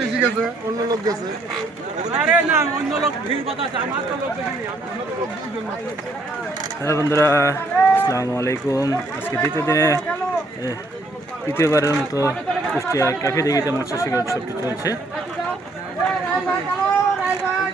বেশি গেছে অন্য লোক গেছে। আরে না অন্য লোক ভিড় কথা আছে আমার তো লোক বেশি নেই আমার হ্যালো বন্ধুরা আসসালামু আলাইকুম। আজকে দ্বিতীয় দিনে তৃতীয়বারের মতো কুষ্টিয়া ক্যাফে দেখিতে মৎস্য শিকার উৎসবটি চলছে।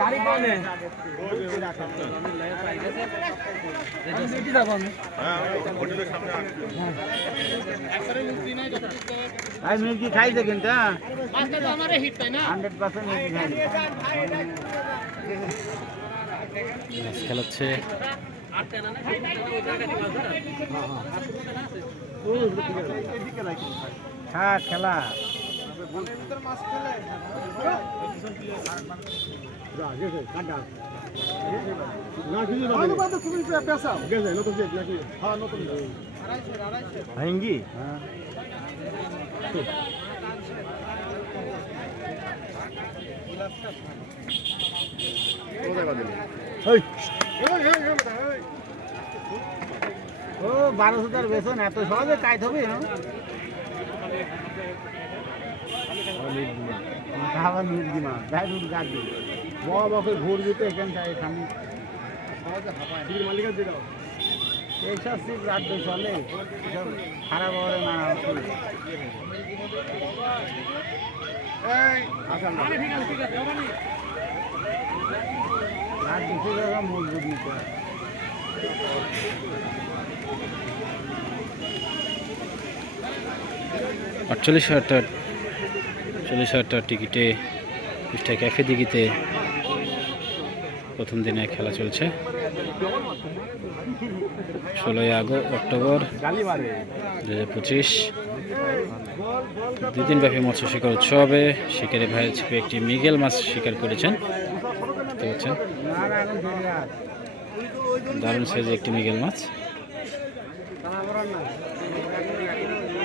মাছ খেলাচ্ছে দিয়ে দি কথা নিয়েছিল ভাই মুরগি খাইছে কিন্তু হান্ড্রেড পার্সেন্ট খেলাচ্ছে। হ্যাঁ খেলা। ভাঙ্গি ও বারোশো তার বেতন এত সহজে কাইত হবে হ্যাঁ? খাবার মুরগি মাছ যাই দুধ গাড়ি বড় বকে ঘুরবি তো এখানটায় এখানে এইসব সিপ রাজ্য চলে। খারাপ হবে না মজবুত নিতে আটচল্লিশ হাজার টাকার চল্লিশ হাজার টাকার টিকিটে কুষ্টিয়া ক্যাফে দিঘিতে প্রথম দিনে খেলা চলছে। ষোলোই আগস্ট অক্টোবর দু হাজার পঁচিশ। দুদিন ব্যাপী মৎস্য শিকার উৎসবে শিকারি ভাইয়ের ছিপে একটি মিগেল মাছ শিকার করেছেন। দারুণ সাইজে একটি মিগেল মাছ।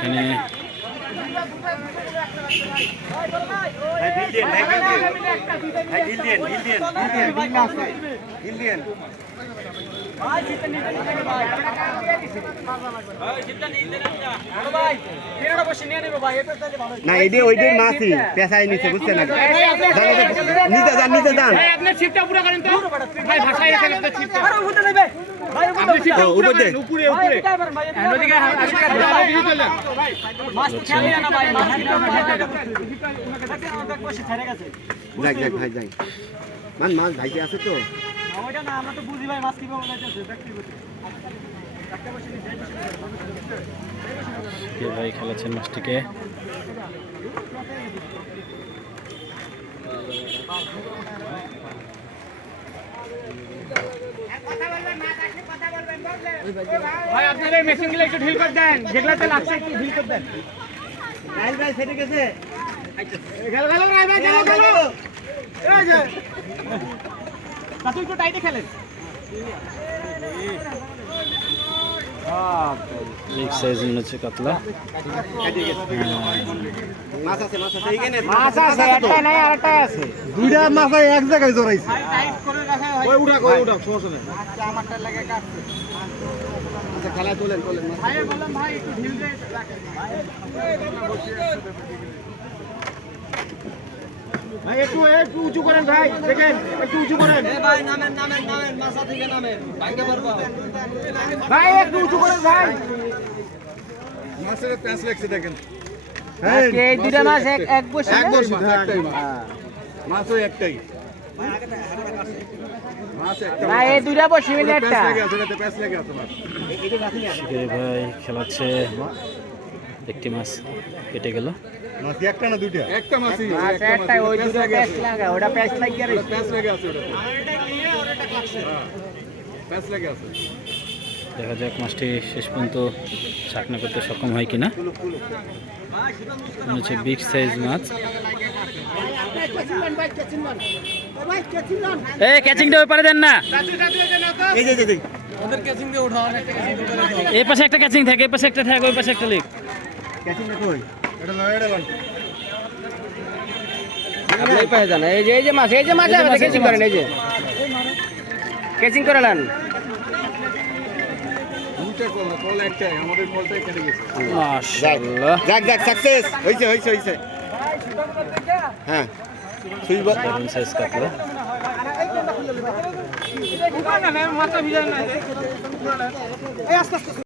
এখানে না এদি ওইদের মাছই পেশায় নিছে বুঝছেন না? নিতে যান নিতে যান। আপনার ছিপটা পুরো করেন তো। ভাই ভাষায় এখানে ছিপটা ও, ভাই মান মাছ ভাইকে আছে তো। ভাই মাছ কীভাবে যাইতেছে কে ভাই খেলাচ্ছেন মাছটিকে ভাই আপনার এই মেশিনগুলো একটু ঢিল করে দেন। যেগুলোতে লাগছে একটু ঢিল করে দেন। ভাই ভাই সেটা গেছে। গেল গেল ভাই ভাই গেল গেল। এই যে। একটু টাইটে খেলেন। বিগ সাইজ মনে হচ্ছে কাতলা। মাছ আছে মাছ আছে এইখানে মাছ আছে একটা নাই আরেকটা আছে। দুইটা মাছ এক জায়গায় জড়াইছে। আচ্ছা আমারটা লাগে কাটছে আচ্ছা খেলা তোলেন তোলেন। ভাই বললাম ভাই একটু ঢিল দিয়ে রাখেন। ভাই একটু একটু উঁচু করেন ভাই দেখেন একটু উঁচু করেন। ভাই নামেন নামেন নামেন মাথা থেকে নামেন পারব ভাই একটু উঁচু করেন ভাই। মাছের প্যাঁচ লাগছে দেখেন। এই দুইটা মাছ এক এক বসে এক বছর একটাই মাছও একটাই। মাছ একটা না এই দুইটা বসি মিলে একটা। লেগে আছে এটাতে প্যাঁচ লেগে আছে মাছ। শিকারি ভাই খেলাচ্ছে। একটি মাছ কেটে গেল মাছ একটা না দুইটা একটা মাছই একটা একটা ওই দুটো প্যাচ লাগা ওটা প্যাচ লাগিয়ে ওটা রয়েছে প্যাঁচ আছে ওটাতে হ্যাঁ, প্যাঁচ আছে দেখা যাক মাছটি শেষ পর্যন্ত চাকনা করতে সক্ষম হয় কিনা মনে হচ্ছে বিগ সাইজ মাছ এই ক্যাচিংটা ওই পারে দেন না এই পাশে একটা ক্যাচিং থাকে এই পাশে একটা থাকে ওই পাশে একটা লিক ক্যাচিংটা কই এটা লয় এটা আপনি পেয়ে যান এই যে এই যে মাছ এই যে মাছ যে কেচিং করেন এই যে কেচিং করে নেন যাক যাক সাকসেস হইছে হইছে হইছে হ্যাঁ সাইজ কাটলো মাথা ভিজায় না